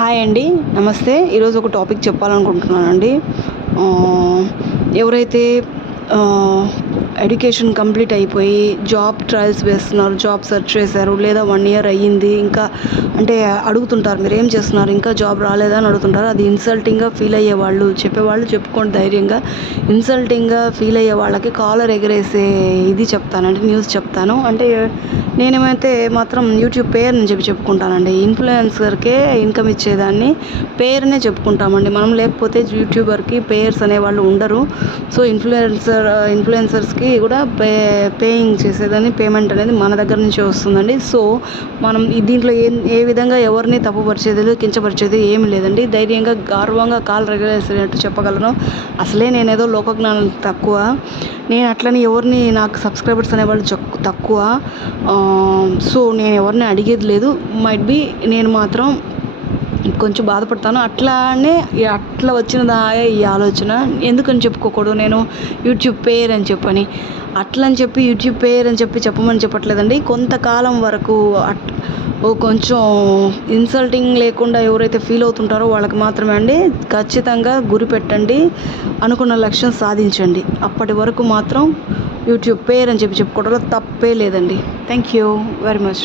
Hi అండి. నమస్తే. ఈరోజు ఒక టాపిక్ చెప్పాలనుకుంటున్నానండి. ఎవరైతే ఎడ్యుకేషన్ కంప్లీట్ అయిపోయి జాబ్ ట్రయల్స్ వేస్తున్నారు, జాబ్ సెర్చ్ చేశారు, లేదా 1 ఇయర్ అయ్యింది, ఇంకా అంటే అడుగుతుంటారు, మీరేం చేస్తున్నారు, ఇంకా జాబ్ రాలేదా అని అడుగుతుంటారు. అది ఇన్సల్టింగ్గా ఫీల్ అయ్యేవాళ్ళు, చెప్పేవాళ్ళు చెప్పుకోండి ధైర్యంగా. ఇన్సల్టింగ్గా ఫీల్ అయ్యే వాళ్ళకి కాలర్ ఎగరేసే ఇది చెప్తానండి, న్యూస్ చెప్తాను. అంటే నేనేమైతే మాత్రం యూట్యూబ్ పేరు అని చెప్పుకుంటానండి. ఇన్ఫ్లుయెన్సర్కే ఇన్కమ్ ఇచ్చేదాన్ని పేరునే చెప్పుకుంటామండి మనం. లేకపోతే యూట్యూబర్కి పేర్స్ అనేవాళ్ళు ఉండరు. సో ఇన్ఫ్లుయెన్సర్స్కి కూడా పేయింగ్ చేసేదాన్ని, పేమెంట్ అనేది మన దగ్గర నుంచే వస్తుందండి. సో మనం దీంట్లో ఏ విధంగా ఎవరిని తప్పుపరిచేది లేదు, కించపరిచేది ఏమి లేదండి. ధైర్యంగా గర్వంగా కాలు రెగలేసినట్టు చెప్పగలను. అసలే నేనేదో లోకజ్ఞానం తక్కువ, నేను అట్లని ఎవరిని, నాకు సబ్స్క్రైబర్స్ అనేవాళ్ళు తక్కువ. సో నేను ఎవరిని అడిగేది లేదు. మైట్ బీ నేను మాత్రం కొంచెం బాధపడతాను. అట్లా వచ్చినదా ఈ ఆలోచన. ఎందుకని చెప్పుకోకూడదు నేను యూట్యూబ్ పేరు అని చెప్పని. అట్లని చెప్పి యూట్యూబ్ పేరు అని చెప్పమని చెప్పట్లేదండి. కొంతకాలం వరకు కొంచెం ఇన్సల్టింగ్ లేకుండా ఎవరైతే ఫీల్ అవుతుంటారో వాళ్ళకి మాత్రమే అండి. ఖచ్చితంగా గురి పెట్టండి, అనుకున్న లక్ష్యం సాధించండి. అప్పటి వరకు మాత్రం యూట్యూబ్ పేరు అని చెప్పుకోవడంలో తప్పే లేదండి. Thank you very much.